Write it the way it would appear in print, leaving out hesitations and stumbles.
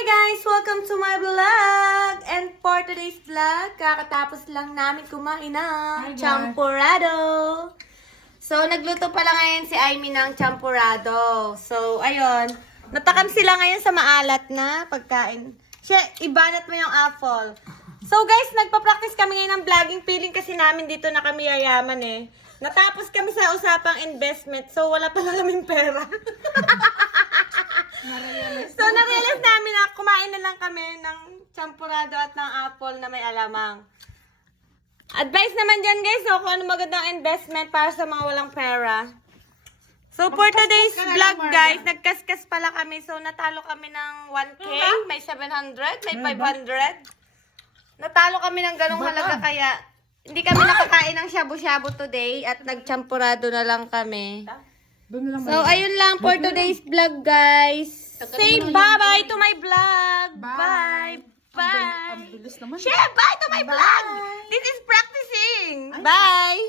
Hi guys! Welcome to my vlog! And for today's vlog, kakatapos lang namin kumain ng champurrado. So, nagluto pala ngayon si Aimee ng champurrado. So, ayun. Natakam sila ngayon sa maalat na pagkain. Siya, ibanat mo yung apple. So guys, nagpa-practice kami ngayon ng vlogging. Feeling kasi namin dito na kami yayaman eh. Natapos kami sa usapang investment. So, wala pala kaming pera. So, na-realize namin na kumain na lang kami ng champurrado at ng apple na may alamang. Advice naman dyan guys, so, kung ano magandang investment para sa mga walang pera. So, for today's vlog guys, nagkaskas pala kami. So, natalo kami ng 1K, may 700, may 500. Natalo kami ng ganong halaga kaya hindi kami nakakain ng shabu-shabu today at nagchampurrado na lang kami. So, ayun lang for today's vlog, guys. Say bye-bye to my vlog. Bye. Bye. Share bye to my vlog. This is practicing. Bye.